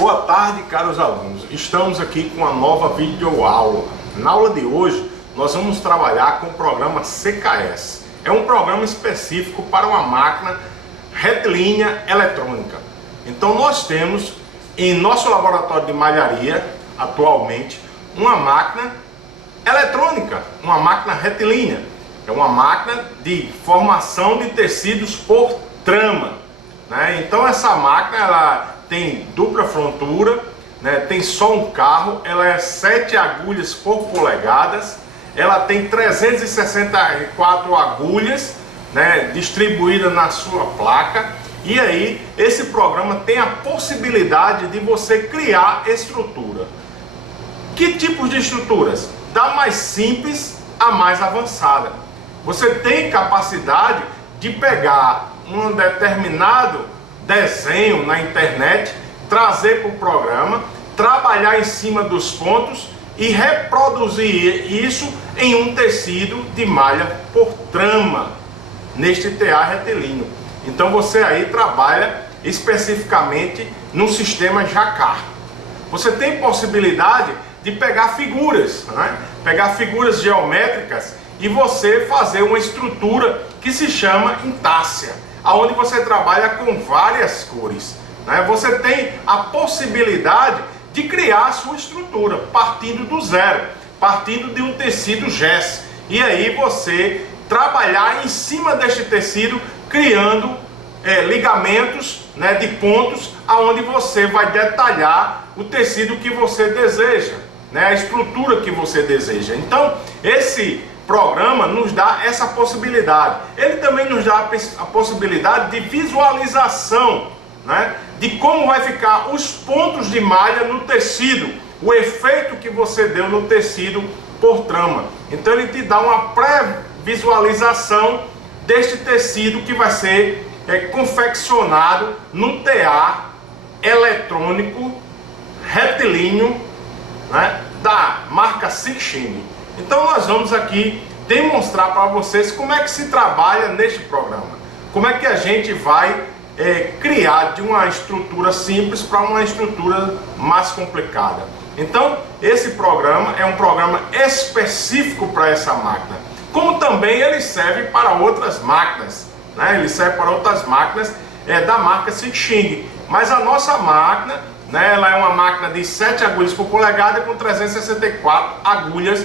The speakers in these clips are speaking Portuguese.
Boa tarde, caros alunos. Estamos aqui com a nova videoaula. Na aula de hoje, nós vamos trabalhar com o programa CKS. É um programa específico para uma máquina retilínea eletrônica. Então, nós temos em nosso laboratório de malharia, atualmente, uma máquina eletrônica, uma máquina retilínea. É uma máquina de formação de tecidos por trama, né? Então, essa máquina ela tem dupla frontura, né? Tem só um carro, ela é 7 agulhas por polegadas, ela tem 364 agulhas, né? Distribuídas na sua placa. E aí, esse programa tem a possibilidade de você criar estrutura. Que tipos de estruturas? Da mais simples a mais avançada. Você tem capacidade de pegar um determinado desenho na internet, trazer para o programa, trabalhar em cima dos pontos e reproduzir isso em um tecido de malha por trama, neste TA retilíneo. Então você aí trabalha especificamente no sistema Jacquard. Você tem possibilidade de pegar figuras, né? Pegar figuras geométricas e você fazer uma estrutura que se chama intácia, onde você trabalha com várias cores, né? Você tem a possibilidade de criar a sua estrutura, partindo do zero, partindo de um tecido gesso. E aí você trabalhar em cima deste tecido, criando ligamentos, né, de pontos, aonde você vai detalhar o tecido que você deseja, né, a estrutura que você deseja. Então, esse programa nos dá essa possibilidade. Ele também nos dá a possibilidade de visualização, né, de como vai ficar os pontos de malha no tecido, o efeito que você deu no tecido por trama. Então ele te dá uma pré-visualização deste tecido que vai ser confeccionado no TA eletrônico retilíneo, né, da marca Xing. Então nós vamos aqui demonstrar para vocês como é que se trabalha neste programa. Como é que a gente vai criar de uma estrutura simples para uma estrutura mais complicada. Então esse programa é um programa específico para essa máquina. Como também ele serve para outras máquinas, né? Ele serve para outras máquinas da marca Xing. Mas a nossa máquina, né, ela é uma máquina de 7 agulhas por polegada com 364 agulhas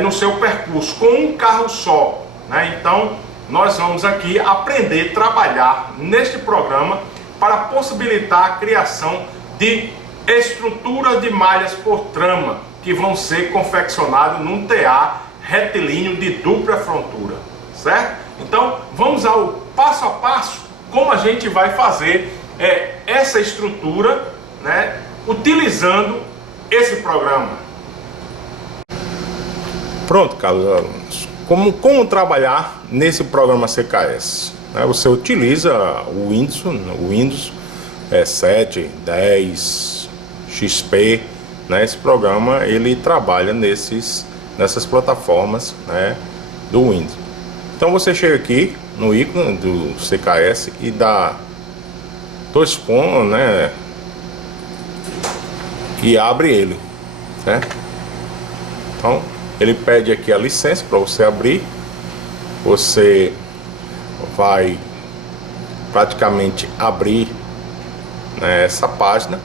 no seu percurso, com um carro só, né? Então nós vamos aqui aprender a trabalhar neste programa para possibilitar a criação de estruturas de malhas por trama que vão ser confeccionadas num TA retilíneo de dupla frontura, certo? Então vamos ao passo a passo como a gente vai fazer essa estrutura, né, utilizando esse programa. Pronto, caros alunos, como trabalhar nesse programa CKS? Você utiliza o Windows 7, 10, XP, né? Esse programa ele trabalha nessas plataformas, né, do Windows. Então você chega aqui no ícone do CKS e dá 2 pontos, né, e abre ele, certo? Então ele pede aqui a licença para você abrir. Você vai praticamente abrir, né, essa página.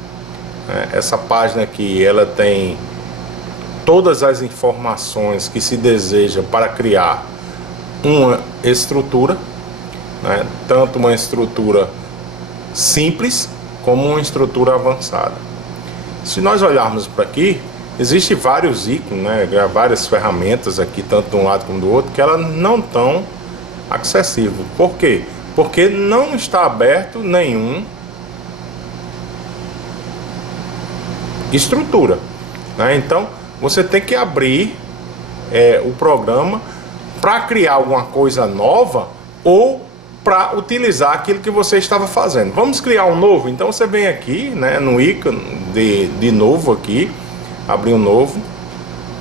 Essa página aqui ela tem todas as informações que se deseja para criar uma estrutura, né, tanto uma estrutura simples como uma estrutura avançada. Se nós olharmos para aqui, existem vários ícones, né, várias ferramentas aqui, tanto de um lado como do outro, que elas não estão acessíveis. Por quê? Porque não está aberto nenhum estrutura, né? Então você tem que abrir o programa para criar alguma coisa nova ou para utilizar aquilo que você estava fazendo. Vamos criar um novo? Então você vem aqui, né, no ícone de novo aqui, abrir um novo.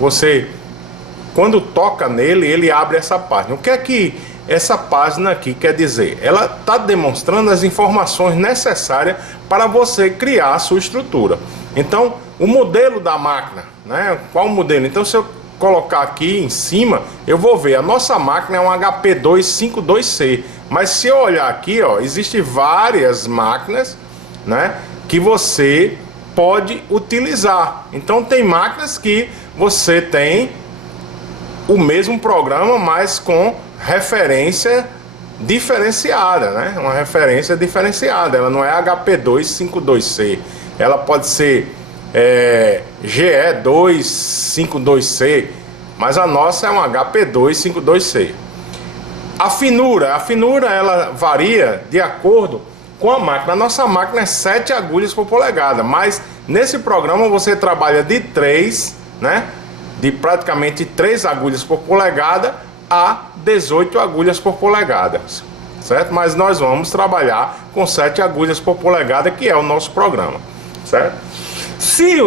Você, quando toca nele, ele abre essa página. O que é que essa página aqui, quer dizer, ela está demonstrando as informações necessárias para você criar a sua estrutura. Então, o modelo da máquina, né? Qual o modelo? Então, se eu colocar aqui em cima, eu vou ver, a nossa máquina é um HP252C, mas se eu olhar aqui, ó, existem várias máquinas, né, que você pode utilizar. Então, tem máquinas que você tem o mesmo programa, mas com referência diferenciada, né? Uma referência diferenciada. Ela não é HP252C, ela pode ser GE252C, mas a nossa é um HP252C. A finura ela varia de acordo com a máquina. A nossa máquina é 7 agulhas por polegada, mas nesse programa você trabalha de 3, né? De praticamente 3 agulhas por polegada a 18 agulhas por polegada, certo? Mas nós vamos trabalhar com 7 agulhas por polegada, que é o nosso programa, certo? Se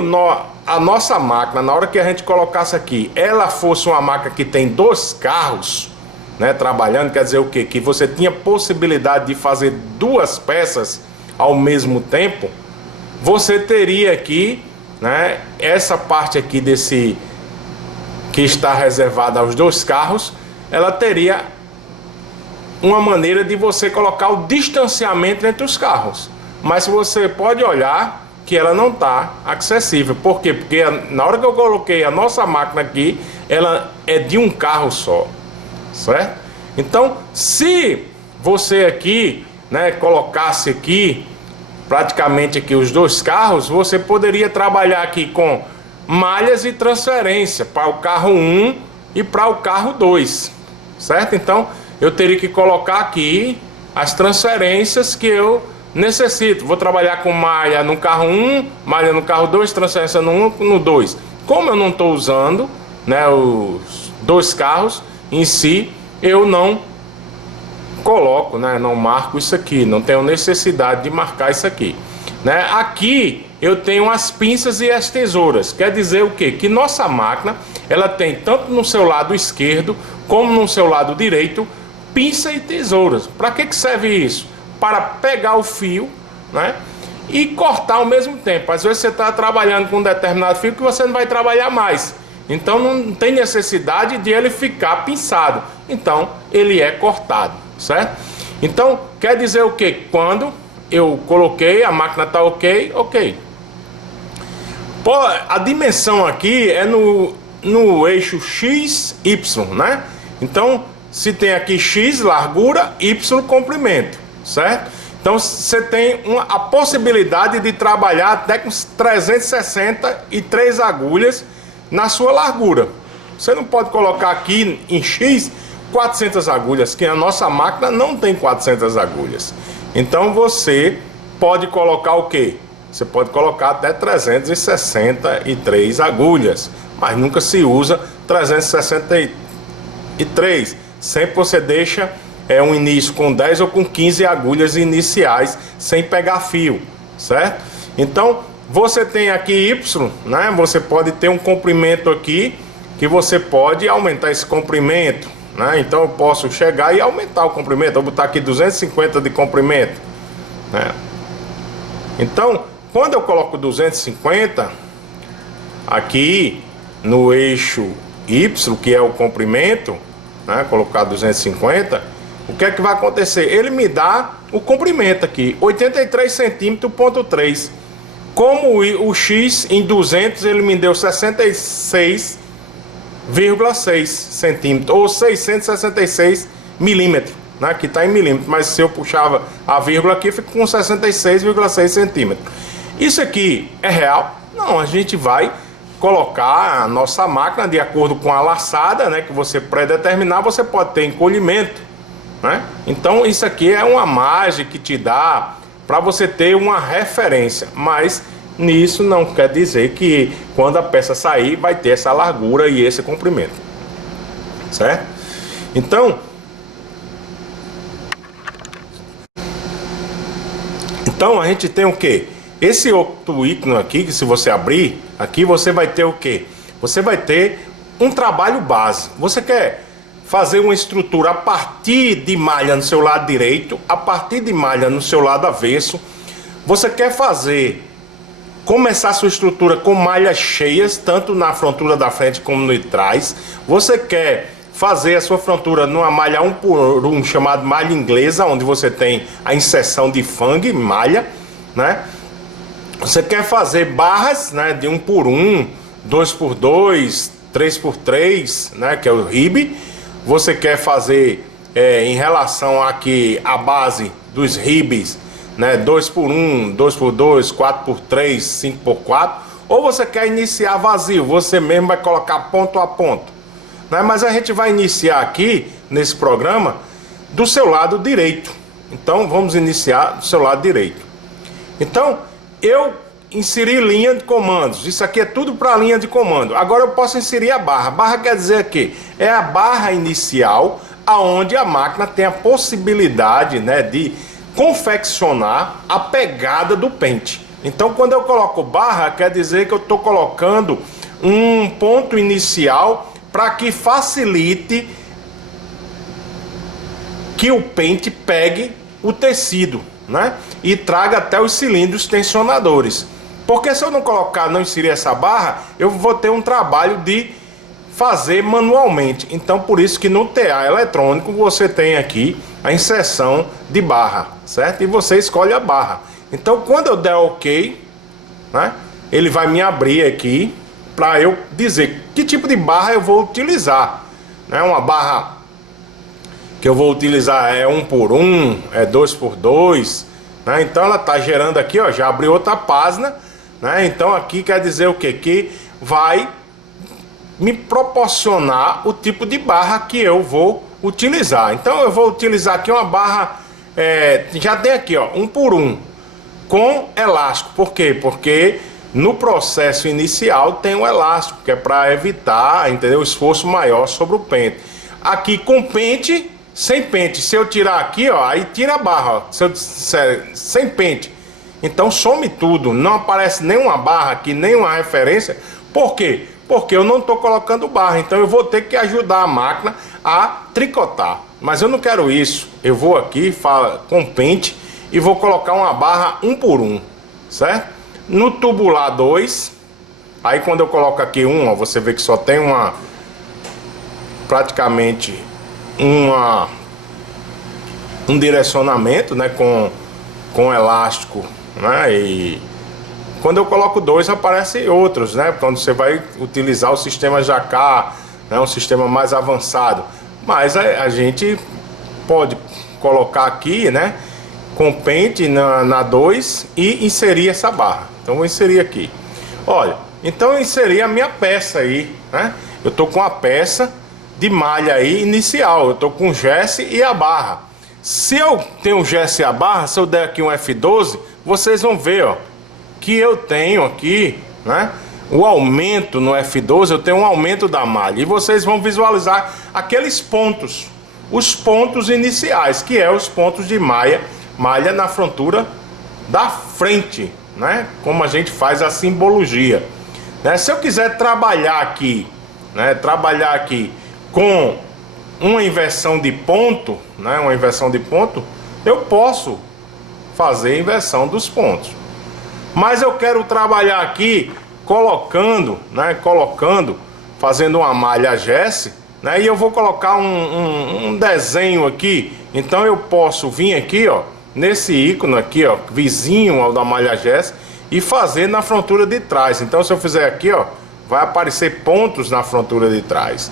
a nossa máquina, na hora que a gente colocasse aqui, ela fosse uma máquina que tem 2 carros, né, trabalhando, quer dizer o quê? Que você tinha possibilidade de fazer 2 peças ao mesmo tempo, você teria aqui, né, essa parte aqui desse que está reservada aos 2 carros, ela teria uma maneira de você colocar o distanciamento entre os carros. Mas você pode olhar que ela não está acessível. Por quê? Porque na hora que eu coloquei a nossa máquina aqui, ela é de um carro só, certo? Então, se você aqui, né, colocasse aqui praticamente aqui os 2 carros, você poderia trabalhar aqui com malhas e transferência para o carro 1 e para o carro 2, certo? Então eu teria que colocar aqui as transferências que eu necessito. Vou trabalhar com malha no carro 1, malha no carro 2, transferência no 1, no 2. Como eu não estou usando, né, os 2 carros em si, eu não coloco, né, não marco isso aqui, não tenho necessidade de marcar isso aqui, né? Aqui eu tenho as pinças e as tesouras. Quer dizer o quê? Que nossa máquina, ela tem tanto no seu lado esquerdo como no seu lado direito pinça e tesouras. Para que serve isso? Para pegar o fio, né, e cortar ao mesmo tempo. Às vezes você está trabalhando com um determinado fio que você não vai trabalhar mais, então não tem necessidade de ele ficar pinçado, então ele é cortado, certo? Então quer dizer o que? Quando eu coloquei, a máquina está ok. Pô, a dimensão aqui é no eixo X, Y, né? Então, se tem aqui X, largura, Y, comprimento, certo? Então, você tem a possibilidade de trabalhar até com 363 agulhas na sua largura. Você não pode colocar aqui em X 400 agulhas, que a nossa máquina não tem 400 agulhas. Então, você pode colocar o quê? Você pode colocar até 363 agulhas, mas nunca se usa 363. Sempre você deixa um início com 10 ou com 15 agulhas iniciais sem pegar fio, certo? Então, você tem aqui Y, né? Você pode ter um comprimento aqui que você pode aumentar esse comprimento, né? Então, eu posso chegar e aumentar o comprimento. Eu vou botar aqui 250 de comprimento, né? Então, quando eu coloco 250 aqui no eixo Y, que é o comprimento, né, colocar 250, o que é que vai acontecer? Ele me dá o comprimento aqui, 83 centímetros, ponto 3. Como o X em 200, ele me deu 66,6 centímetros, ou 666 milímetros. Né, que está em milímetros, mas se eu puxava a vírgula aqui, fica com 66,6 centímetros. Isso aqui é real? Não, a gente vai colocar a nossa máquina de acordo com a laçada, né, que você predeterminar. Você pode ter encolhimento, né? Então isso aqui é uma margem que te dá para você ter uma referência, mas nisso não quer dizer que quando a peça sair vai ter essa largura e esse comprimento, certo? Então a gente tem o que? Esse outro ícone aqui, que se você abrir, aqui você vai ter o que? Você vai ter um trabalho base. Você quer fazer uma estrutura a partir de malha no seu lado direito, a partir de malha no seu lado avesso. Você quer começar a sua estrutura com malhas cheias, tanto na frontura da frente como no de trás. Você quer fazer a sua frontura numa malha 1 por 1, chamada malha inglesa, onde você tem a inserção de fang, malha, né? Você quer fazer barras, né, de 1 por 1, 2 por 2, 3 por 3, né, que é o rib. Você quer fazer em relação aqui a base dos ribs, né, 2 por 1, 2 por 2, 4 por 3, 5 por 4, ou você quer iniciar vazio, você mesmo vai colocar ponto a ponto, né? Mas a gente vai iniciar aqui nesse programa do seu lado direito. Então vamos iniciar do seu lado direito. Então eu inseri linha de comandos. Isso aqui é tudo para linha de comando. Agora eu posso inserir a barra. Barra quer dizer que é a barra inicial aonde a máquina tem a possibilidade, né, de confeccionar a pegada do pente. Então quando eu coloco barra, quer dizer que eu estou colocando um ponto inicial para que facilite que o pente pegue o tecido, né, e traga até os cilindros tensionadores. Porque se eu não colocar, não inserir essa barra, eu vou ter um trabalho de fazer manualmente. Então por isso que no TA eletrônico você tem aqui a inserção de barra, certo? E você escolhe a barra. Então quando eu der OK, né, ele vai me abrir aqui para eu dizer que tipo de barra eu vou utilizar, né? Uma barra que eu vou utilizar é 1 por 1, é 2 por 2, né? Então ela está gerando aqui, ó, já abriu outra página, né? Então aqui quer dizer o quê? Que vai me proporcionar o tipo de barra que eu vou utilizar. Então eu vou utilizar aqui uma barra, já tem aqui, ó, 1 por 1 com elástico. Por quê? Porque no processo inicial tem um elástico, que é para evitar, entendeu, o esforço maior sobre o pente. Aqui com pente, sem pente. Se eu tirar aqui, ó, aí tira a barra, ó. Se eu disser sem pente, então some tudo, não aparece nenhuma barra aqui, nenhuma referência. Por quê? Porque eu não estou colocando barra, então eu vou ter que ajudar a máquina a tricotar. Mas eu não quero isso. Eu vou aqui com pente e vou colocar uma barra 1 por 1, certo? No tubular 2, aí quando eu coloco aqui um, ó, você vê que só tem praticamente um direcionamento, né, com elástico, né? E quando eu coloco 2 aparecem outros, né? Quando você vai utilizar o sistema Jacquard, né, um sistema mais avançado. Mas a gente pode colocar aqui, né, com pente na 2 e inserir essa barra. Então vou inserir aqui. Olha, então eu inseri a minha peça aí, né? Eu tô com a peça de malha aí inicial. Eu tô com o gesso e a barra. Se eu tenho o gesso e a barra, se eu der aqui um F12, vocês vão ver, ó, que eu tenho aqui, né, o aumento no F12, eu tenho um aumento da malha. E vocês vão visualizar aqueles pontos, os pontos iniciais, que é os pontos de malha na frontura da frente, né, como a gente faz a simbologia, né? Se eu quiser trabalhar aqui, né, com uma inversão de ponto, né, eu posso fazer a inversão dos pontos. Mas eu quero trabalhar aqui fazendo uma malha gesso, né? E eu vou colocar um desenho aqui. Então eu posso vir aqui, ó, nesse ícone aqui, ó, vizinho ao da malha gesso, e fazer na frontura de trás. Então se eu fizer aqui, ó, vai aparecer pontos na frontura de trás,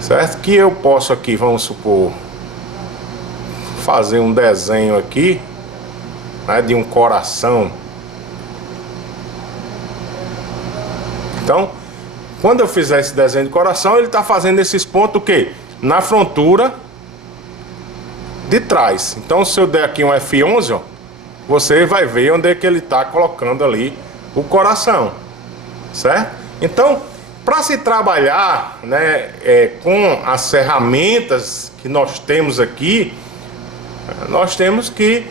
certo? Que eu posso aqui, vamos supor, fazer um desenho aqui, né, de um coração. Então, quando eu fizer esse desenho de coração, ele está fazendo esses pontos o quê? Na frontura de trás. Então, se eu der aqui um F11, ó, você vai ver onde é que ele está colocando ali o coração, certo? Então, para se trabalhar, né, com as ferramentas que nós temos aqui, nós temos que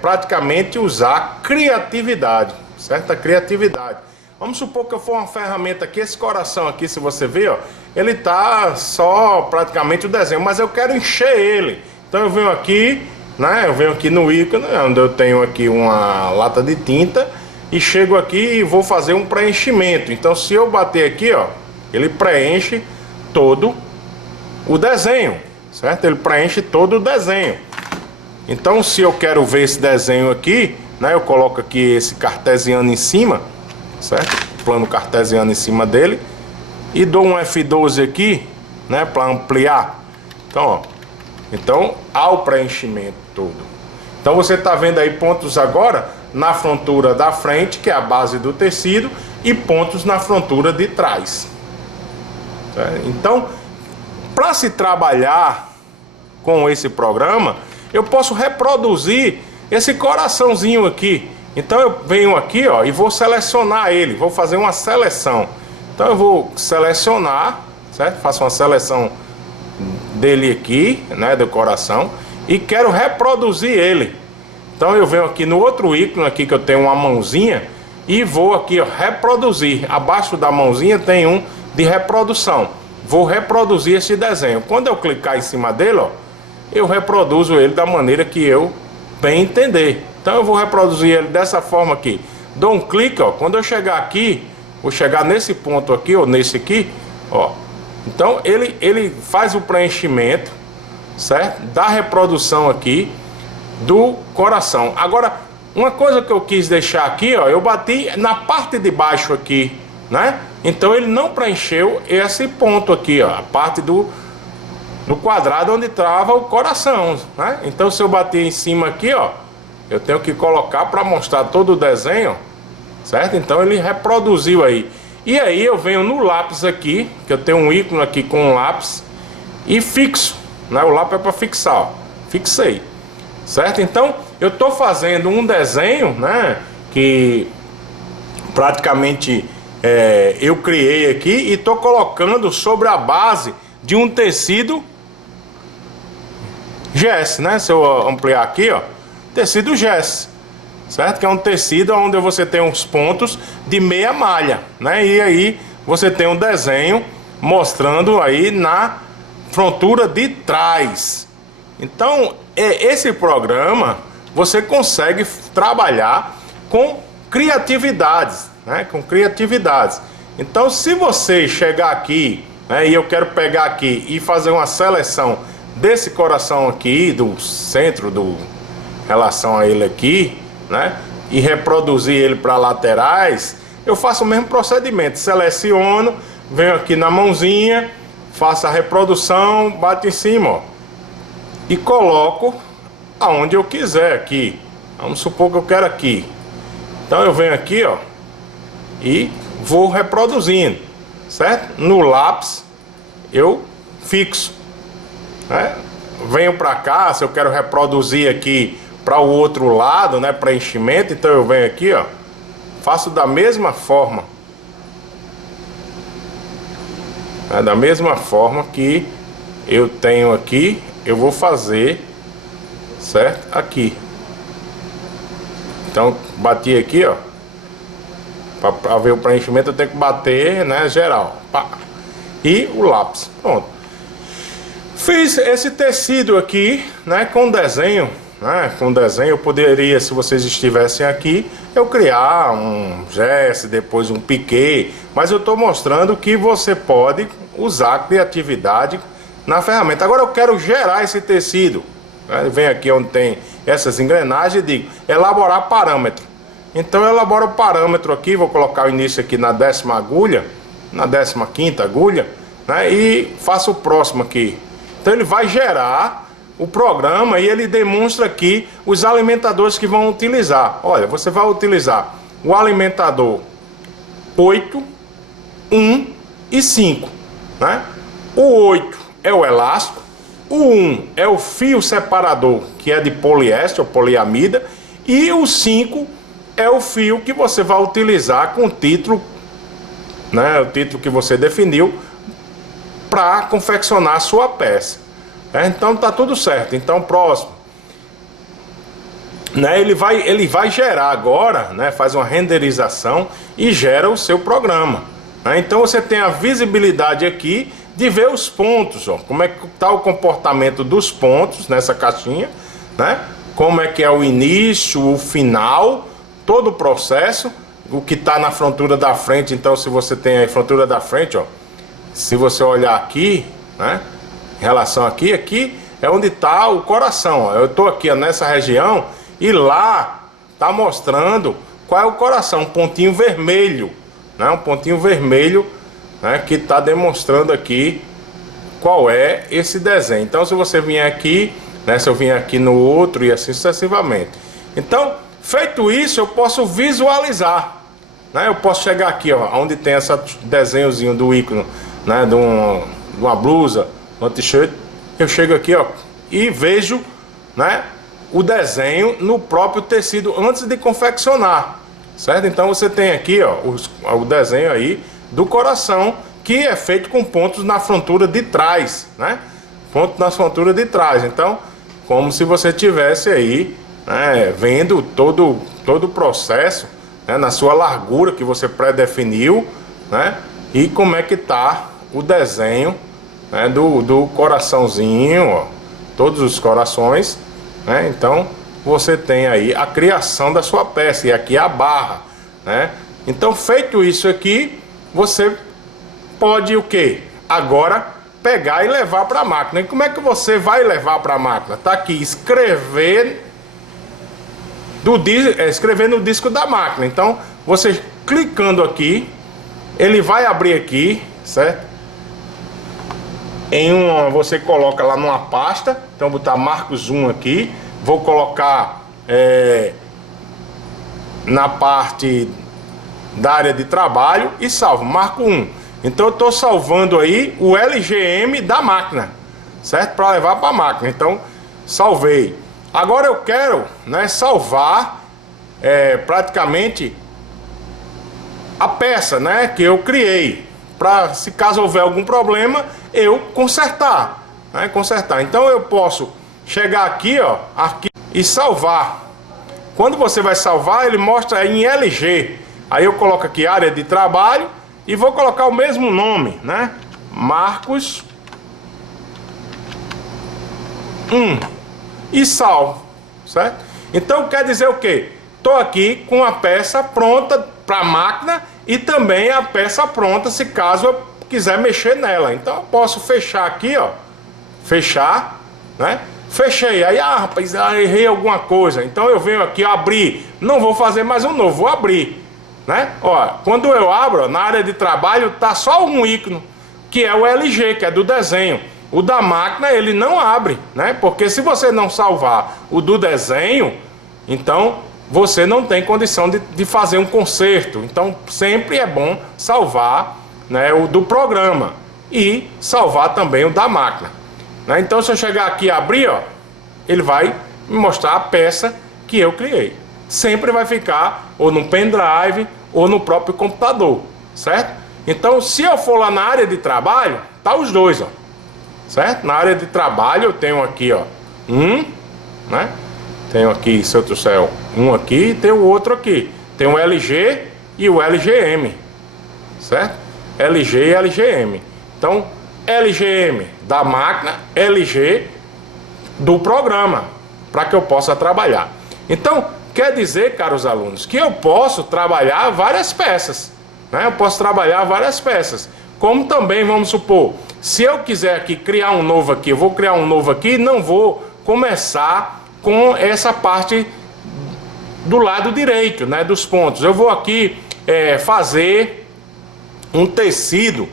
praticamente usar criatividade, certo? A criatividade. Vamos supor que eu for uma ferramenta aqui, esse coração aqui, se você ver, ó, ele tá só praticamente o desenho, mas eu quero encher ele. Então eu venho aqui, né? Eu venho aqui no ícone, onde eu tenho aqui uma lata de tinta, e chego aqui e vou fazer um preenchimento. Então se eu bater aqui, ó, ele preenche todo o desenho, certo? Ele preenche todo o desenho. Então se eu quero ver esse desenho aqui, né, eu coloco aqui esse cartesiano em cima, certo? Plano cartesiano em cima dele, e dou um F12 aqui, né, para ampliar. Então, ó, então há o preenchimento todo. Então você está vendo aí pontos agora na frontura da frente, que é a base do tecido, e pontos na frontura de trás. Então, para se trabalhar com esse programa, eu posso reproduzir esse coraçãozinho aqui. Então eu venho aqui, ó, e vou selecionar ele, vou fazer uma seleção. Então eu vou selecionar, certo? Faço uma seleção dele aqui, né, do coração, e quero reproduzir ele. Então eu venho aqui no outro ícone aqui, que eu tenho uma mãozinha, e vou aqui, ó, reproduzir. Abaixo da mãozinha tem um de reprodução. Vou reproduzir esse desenho. Quando eu clicar em cima dele, ó, eu reproduzo ele da maneira que eu bem entender. Então eu vou reproduzir ele dessa forma aqui. Dou um clique, ó. Quando eu chegar aqui, vou chegar nesse ponto aqui, ou nesse aqui, ó. Então ele faz o preenchimento, certo? Da reprodução aqui do coração. Agora, uma coisa que eu quis deixar aqui, ó, eu bati na parte de baixo aqui, né? Então ele não preencheu esse ponto aqui, ó, a parte do quadrado onde trava o coração, né? Então se eu bater em cima aqui, ó, eu tenho que colocar para mostrar todo o desenho, certo? Então ele reproduziu aí. E aí eu venho no lápis aqui, que eu tenho um ícone aqui com um lápis, e fixo, né? O lápis é para fixar, ó. Fixei, certo? Então eu estou fazendo um desenho, né, que praticamente eu criei aqui, e estou colocando sobre a base de um tecido gesso, né? Se eu ampliar aqui, ó, tecido gesso, certo? Que é um tecido onde você tem uns pontos de meia malha, né? E aí você tem um desenho mostrando aí na frontura de trás. Então, esse programa você consegue trabalhar com criatividades, né? Com criatividades. Então, se você chegar aqui, né, e eu quero pegar aqui e fazer uma seleção desse coração aqui, do centro, do relação a ele aqui, né, e reproduzir ele para laterais, eu faço o mesmo procedimento. Seleciono, venho aqui na mãozinha, faço a reprodução, bato em cima, ó, e coloco aonde eu quiser aqui. Vamos supor que eu quero aqui. Então eu venho aqui, ó, e vou reproduzindo, certo? No lápis eu fixo, né? Venho para cá, se eu quero reproduzir aqui para o outro lado, né, preenchimento, então eu venho aqui, ó, faço da mesma forma, né, da mesma forma que eu tenho aqui, eu vou fazer, certo? Aqui. Então bati aqui, ó, para ver o preenchimento eu tenho que bater, né, geral, pá. E o lápis, pronto. Fiz esse tecido aqui, né, com desenho, né, com desenho. Eu poderia, se vocês estivessem aqui, eu criar um gesso, depois um piquê, mas eu estou mostrando que você pode usar a criatividade na ferramenta. Agora eu quero gerar esse tecido, né, vem aqui onde tem essas engrenagens e digo, elaborar parâmetro. Então eu elaboro o parâmetro aqui, vou colocar o início aqui na 10ª agulha, na 15ª agulha, né, e faço o próximo aqui. Então ele vai gerar o programa e ele demonstra aqui os alimentadores que vão utilizar. Olha, você vai utilizar o alimentador 8, 1 e 5, né? O 8 é o elástico, o 1 é o fio separador, que é de poliéster ou poliamida, e o 5 é o fio que você vai utilizar com o título, né, o título que você definiu para confeccionar a sua peça. Então tá tudo certo. Então próximo, né, ele vai gerar agora, né, faz uma renderização e gera o seu programa, né? Então você tem a visibilidade aqui de ver os pontos, ó, como é que está o comportamento dos pontos nessa caixinha, né? Como é que é o início, o final, todo o processo, o que está na frontura da frente. Então, se você tem a frontura da frente, ó, se você olhar aqui, né, em relação aqui, aqui é onde está o coração, ó. Eu estou aqui, ó, nessa região, e lá está mostrando qual é o coração, um pontinho vermelho, né, um pontinho vermelho, né, que está demonstrando aqui qual é esse desenho. Então, se você vier aqui, né, se eu vier aqui no outro e assim sucessivamente. Então, feito isso, eu posso visualizar, né? Eu posso chegar aqui, ó, onde tem esse desenhozinho do ícone, né, de uma blusa, uma t-shirt. Eu chego aqui, ó, e vejo, né, o desenho no próprio tecido antes de confeccionar, certo? Então você tem aqui, ó, o desenho aí do coração, que é feito com pontos na frontura de trás, né? Ponto na frontura de trás. Então, como se você tivesse aí, né, vendo todo o processo, né, na sua largura que você pré-definiu, né, e como é que tá o desenho, né, do coraçãozinho, ó, todos os corações, né? Então você tem aí a criação da sua peça, e aqui a barra, né? Então, feito isso aqui, você pode o que? Agora pegar e levar para a máquina. E como é que você vai levar para a máquina? Tá aqui, escrever no disco da máquina. Então, você clicando aqui, ele vai abrir aqui, certo? Você coloca lá numa pasta. Então, vou botar Marcos 1 aqui. Vou colocar na parte da área de trabalho e salvo, marco 1. Então eu estou salvando aí o LGM da máquina, certo? Para levar para a máquina. Então, salvei. Agora eu quero, né, salvar praticamente a peça, né, que eu criei, para, se caso houver algum problema, eu consertar, né, consertar. Então eu posso chegar aqui, ó, aqui e salvar. Quando você vai salvar, ele mostra em LG. Aí eu coloco aqui área de trabalho e vou colocar o mesmo nome, né? Marcos 1 e salvo, certo? Então quer dizer o quê? Estou aqui com a peça pronta para a máquina e também a peça pronta se caso eu quiser mexer nela. Então eu posso fechar aqui, ó, fechar, né? Fechei, aí, rapaz, errei alguma coisa. Então eu venho aqui, abrir, não vou fazer mais um novo, vou abrir, né? Ó, quando eu abro, ó, na área de trabalho tá só um ícone, que é o LG, que é do desenho. O da máquina ele não abre, né? Porque se você não salvar o do desenho, então você não tem condição de fazer um conserto. Então sempre é bom salvar, né, o do programa e salvar também o da máquina, né? Então se eu chegar aqui e abrir, ó, ele vai me mostrar a peça que eu criei. Sempre vai ficar ou no pendrive ou no próprio computador, certo? Então se eu for lá na área de trabalho, tá os dois, ó, certo? Na área de trabalho eu tenho aqui, ó, né? Tenho aqui, se eu trouxer um aqui, e tem o outro aqui. Tem o LG e o LGM, certo? LG e LGM. Então, LGM da máquina, LG do programa, para que eu possa trabalhar. Então, quer dizer, caros alunos, que eu posso trabalhar várias peças, né? Eu posso trabalhar várias peças. Como também, vamos supor, se eu quiser aqui criar um novo aqui, eu vou criar um novo aqui, não vou começar com essa parte do lado direito, né, dos pontos. Eu vou aqui fazer um tecido,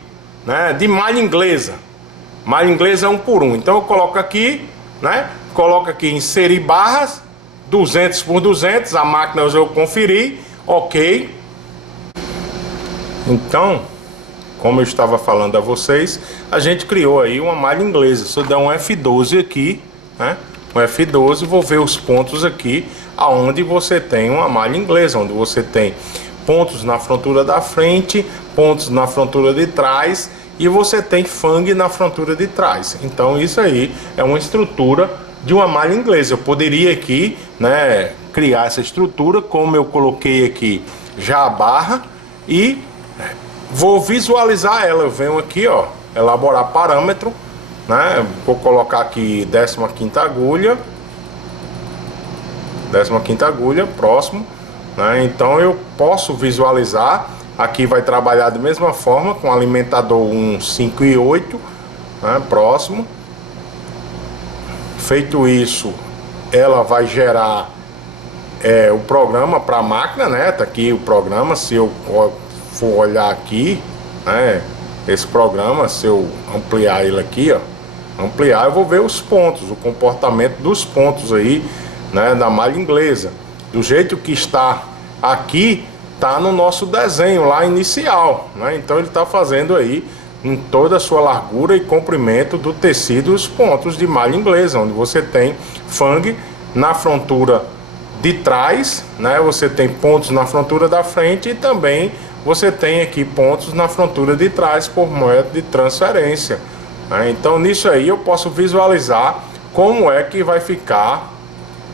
né, de malha inglesa. Malha inglesa 1 por 1. Então eu coloco aqui, né, coloco aqui inserir barras 200 por 200. A máquina eu conferi, ok. Então, como eu estava falando a vocês, a gente criou aí uma malha inglesa. Se eu der um F12 aqui, né, um F12, vou ver os pontos aqui aonde você tem uma malha inglesa, onde você tem pontos na frontura da frente, pontos na frontura de trás e você tem fangue na frontura de trás. Então isso aí é uma estrutura de uma malha inglesa. Eu poderia aqui, né, criar essa estrutura como eu coloquei aqui já a barra e vou visualizar ela. Eu venho aqui, ó, elaborar parâmetro, né? Vou colocar aqui 15ª agulha, 15ª agulha, próximo, né? Então eu posso visualizar, aqui vai trabalhar da mesma forma com alimentador 1, 5 e 8, né? Próximo. Feito isso, ela vai gerar o programa para a máquina, né? Tá aqui o programa. Se eu for olhar aqui, né, esse programa, se eu ampliar ele aqui, ó, ampliar, eu vou ver os pontos, o comportamento dos pontos aí, né, da malha inglesa. Do jeito que está aqui, tá no nosso desenho lá inicial, né? Então ele está fazendo aí em toda a sua largura e comprimento do tecido os pontos de malha inglesa, onde você tem fangue na frontura de trás, né? Você tem pontos na frontura da frente e também você tem aqui pontos na frontura de trás por método de transferência, né? Então nisso aí eu posso visualizar como é que vai ficar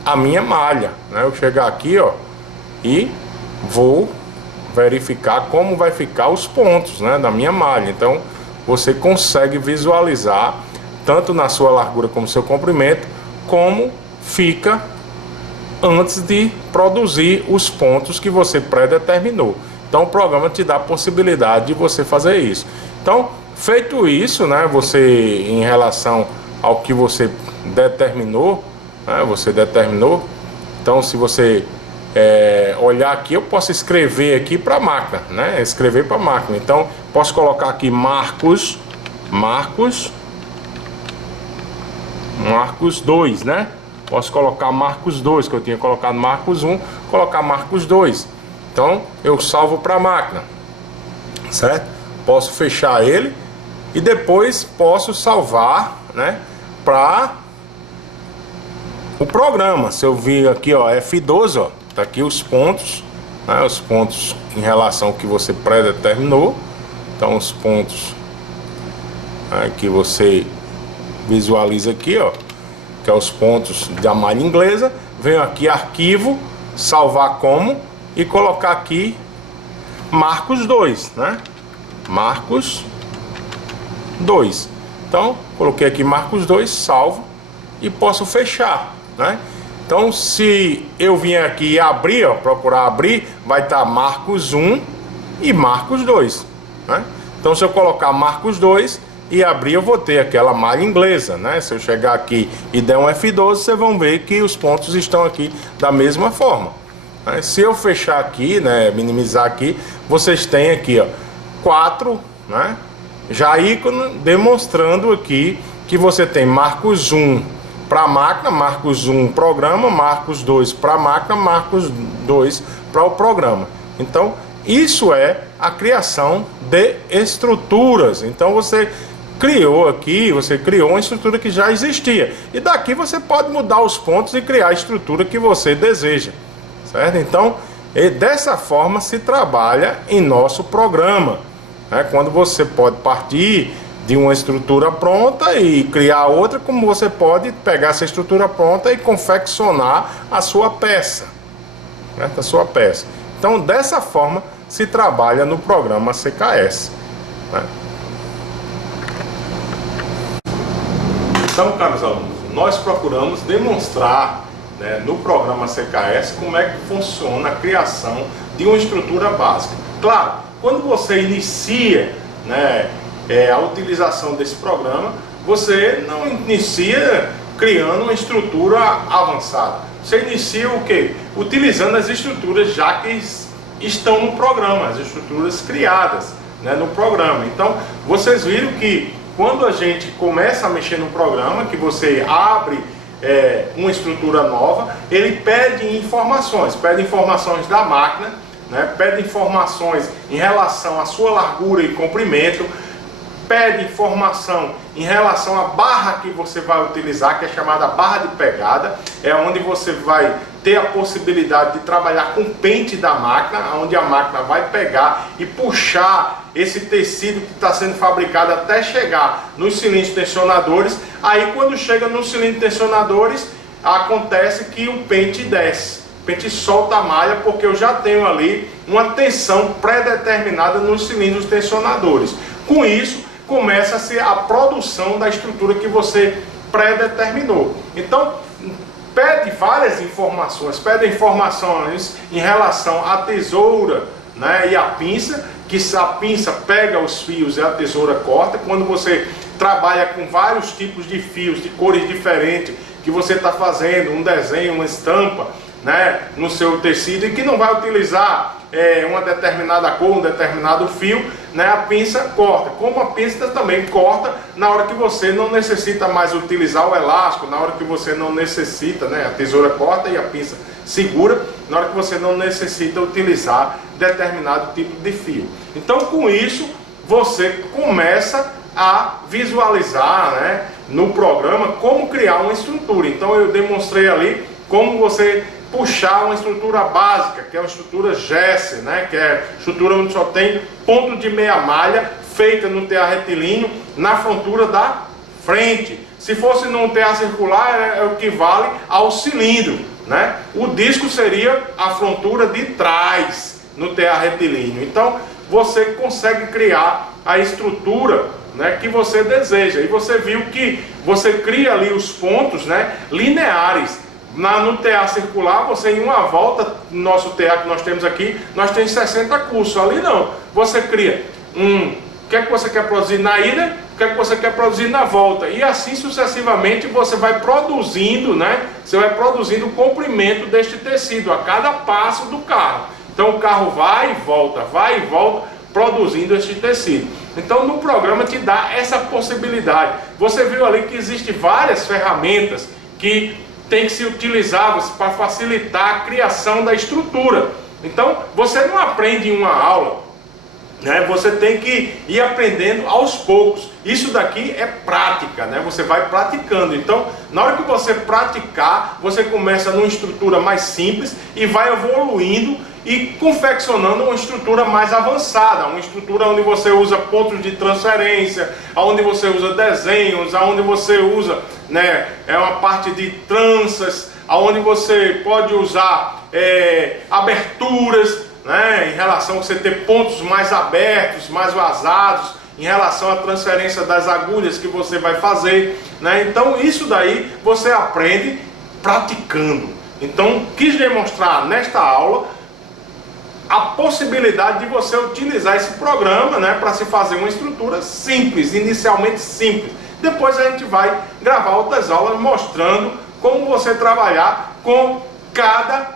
a minha malha, né? Eu chegar aqui, ó, e vou verificar como vai ficar os pontos, né, da minha malha. Então você consegue visualizar tanto na sua largura como no seu comprimento como fica antes de produzir os pontos que você predeterminou. Então o programa te dá a possibilidade de você fazer isso. Então, feito isso, né, você, em relação ao que você determinou, né, então se você olhar aqui, eu posso escrever aqui para a máquina, né, escrever para a máquina. Então posso colocar aqui Marcos 2, né? Posso colocar Marcos 2, que eu tinha colocado Marcos 1, colocar Marcos 2. Então eu salvo para a máquina, certo? Posso fechar ele e depois posso salvar, né, para o programa. Se eu vir aqui, ó, F12, ó, tá aqui os pontos, né, os pontos em relação ao que você predeterminou. Então os pontos, né, que você visualiza aqui, ó, que é os pontos da malha inglesa. Venho aqui, arquivo, salvar como e colocar aqui Marcos 2, né? Marcos 2. Então, coloquei aqui Marcos 2, salvo e posso fechar, né? Então, se eu vier aqui e abrir, ó, procurar abrir, vai estar Marcos 1 e Marcos 2, né? Então, se eu colocar Marcos 2 e abrir, eu vou ter aquela malha inglesa, né? Se eu chegar aqui e der um F12, vocês vão ver que os pontos estão aqui da mesma forma, né? Se eu fechar aqui, né, minimizar aqui, vocês têm aqui, ó, 4, né, já ícone demonstrando aqui que você tem Marcos 1 para a máquina, Marcos 1 programa, Marcos 2 para a máquina, Marcos 2 para o programa. Então isso é a criação de estruturas. Então você criou aqui, você criou uma estrutura que já existia, e daqui você pode mudar os pontos e criar a estrutura que você deseja, certo? Então dessa forma se trabalha em nosso programa, né? Quando você pode partir de uma estrutura pronta e criar outra, como você pode pegar essa estrutura pronta e confeccionar a sua peça, certo? A sua peça. Então dessa forma se trabalha no programa CKS, né? Então, caros alunos, nós procuramos demonstrar, né, no programa CKS como é que funciona a criação de uma estrutura básica. Claro, quando você inicia, né, a utilização desse programa, você não inicia criando uma estrutura avançada. Você inicia o quê? Utilizando as estruturas já que estão no programa, as estruturas criadas, né, no programa. Então, vocês viram que quando a gente começa a mexer no programa, que você abre uma estrutura nova, ele pede informações da máquina, né, pede informações em relação à sua largura e comprimento, pede informação em relação à barra que você vai utilizar, que é chamada barra de pegada, é onde você vai ter a possibilidade de trabalhar com o pente da máquina, onde a máquina vai pegar e puxar esse tecido que está sendo fabricado até chegar nos cilindros tensionadores. Aí quando chega nos cilindros tensionadores, acontece que o pente desce, o pente solta a malha, porque eu já tenho ali uma tensão pré-determinada nos cilindros tensionadores. Com isso, começa-se a produção da estrutura que você pré-determinou. Então, pede várias informações, pede informações em relação à tesoura, né, e a pinça, que a pinça pega os fios e a tesoura corta. Quando você trabalha com vários tipos de fios, de cores diferentes, que você está fazendo um desenho, uma estampa, né, no seu tecido, e que não vai utilizar uma determinada cor, um determinado fio, né, a pinça corta. Como a pinça também corta na hora que você não necessita mais utilizar o elástico, na hora que você não necessita, né, a tesoura corta e a pinça segura, na hora que você não necessita utilizar determinado tipo de fio. Então, com isso, você começa a visualizar, né, no programa como criar uma estrutura. Então, eu demonstrei ali como você puxar uma estrutura básica, que é uma estrutura gesso, né, que é a estrutura onde só tem ponto de meia malha feita no TA retilíneo na frontura da frente. Se fosse num TA circular, é o que vale ao cilindro, né? O disco seria a frontura de trás no TA retilíneo. Então você consegue criar a estrutura, né, que você deseja. E você viu que você cria ali os pontos, né, lineares. No TA circular, você em uma volta, no nosso TA que nós temos aqui, nós temos 60 cursos. Ali não, você cria o que é que você quer produzir na ida, o que é que você quer produzir na volta, e assim sucessivamente você vai produzindo, né? Você vai produzindo o comprimento deste tecido a cada passo do carro. Então o carro vai e volta, produzindo este tecido. Então no programa te dá essa possibilidade. Você viu ali que existem várias ferramentas que tem que se utilizar para facilitar a criação da estrutura. Então você não aprende em uma aula, né? Você tem que ir aprendendo aos poucos. Isso daqui é prática, né? Você vai praticando. Então na hora que você praticar, você começa numa estrutura mais simples e vai evoluindo e confeccionando uma estrutura mais avançada, uma estrutura onde você usa pontos de transferência, onde você usa desenhos, onde você usa, né, uma parte de tranças, onde você pode usar aberturas, né, em relação a você ter pontos mais abertos, mais vazados, em relação à transferência das agulhas que você vai fazer, né? Então isso daí você aprende praticando. Então quis demonstrar nesta aula a possibilidade de você utilizar esse programa, né, para se fazer uma estrutura simples, inicialmente simples. Depois a gente vai gravar outras aulas mostrando como você trabalhar com cada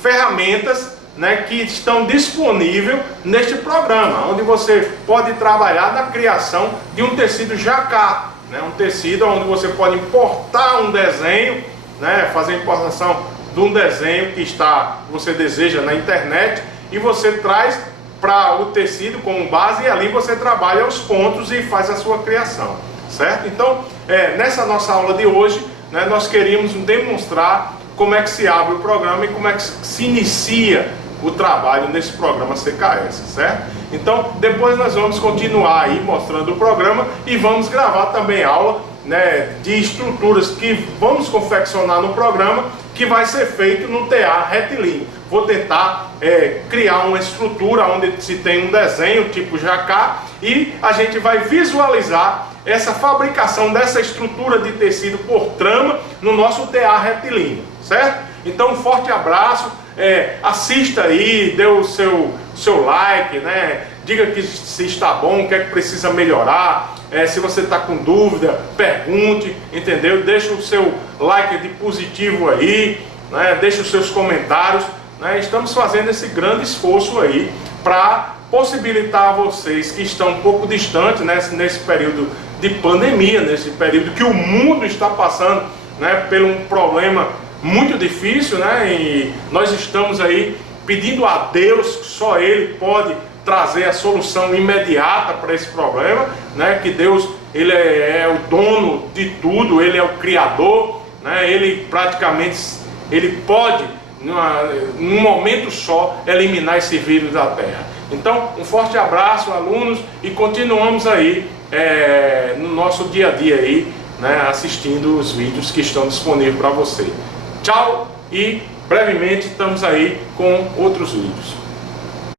ferramentas, né, que estão disponíveis neste programa, onde você pode trabalhar na criação de um tecido jacquard, né, um tecido onde você pode importar um desenho, né, fazer importação de um desenho que você deseja na internet, e você traz para o tecido como base, e ali você trabalha os pontos e faz a sua criação, certo? Então, nessa nossa aula de hoje, né, nós queríamos demonstrar como é que se abre o programa e como é que se inicia o trabalho nesse programa CKS, certo? Então, depois nós vamos continuar aí mostrando o programa e vamos gravar também aula, né, de estruturas que vamos confeccionar no programa, que vai ser feito no TA retilíneo. Vou tentar criar uma estrutura onde se tem um desenho tipo jacquard, e a gente vai visualizar essa fabricação dessa estrutura de tecido por trama no nosso TA retilíneo, certo? Então um forte abraço, assista aí, dê o seu like, né? Diga que se está bom, o que é que precisa melhorar. Se você está com dúvida, pergunte, entendeu? Deixa o seu like de positivo aí, né? Deixa os seus comentários, né? Estamos fazendo esse grande esforço aí para possibilitar a vocês que estão um pouco distantes, né, nesse período de pandemia, nesse período que o mundo está passando, né, por um problema muito difícil, né? E nós estamos aí pedindo a Deus, que só Ele pode trazer a solução imediata para esse problema, né? Que Deus, Ele é o dono de tudo, Ele é o Criador, né? Ele praticamente, Ele pode, num momento só, eliminar esse vírus da Terra. Então, um forte abraço, alunos, e continuamos aí no nosso dia a dia aí, né, assistindo os vídeos que estão disponíveis para você. Tchau, e brevemente estamos aí com outros vídeos.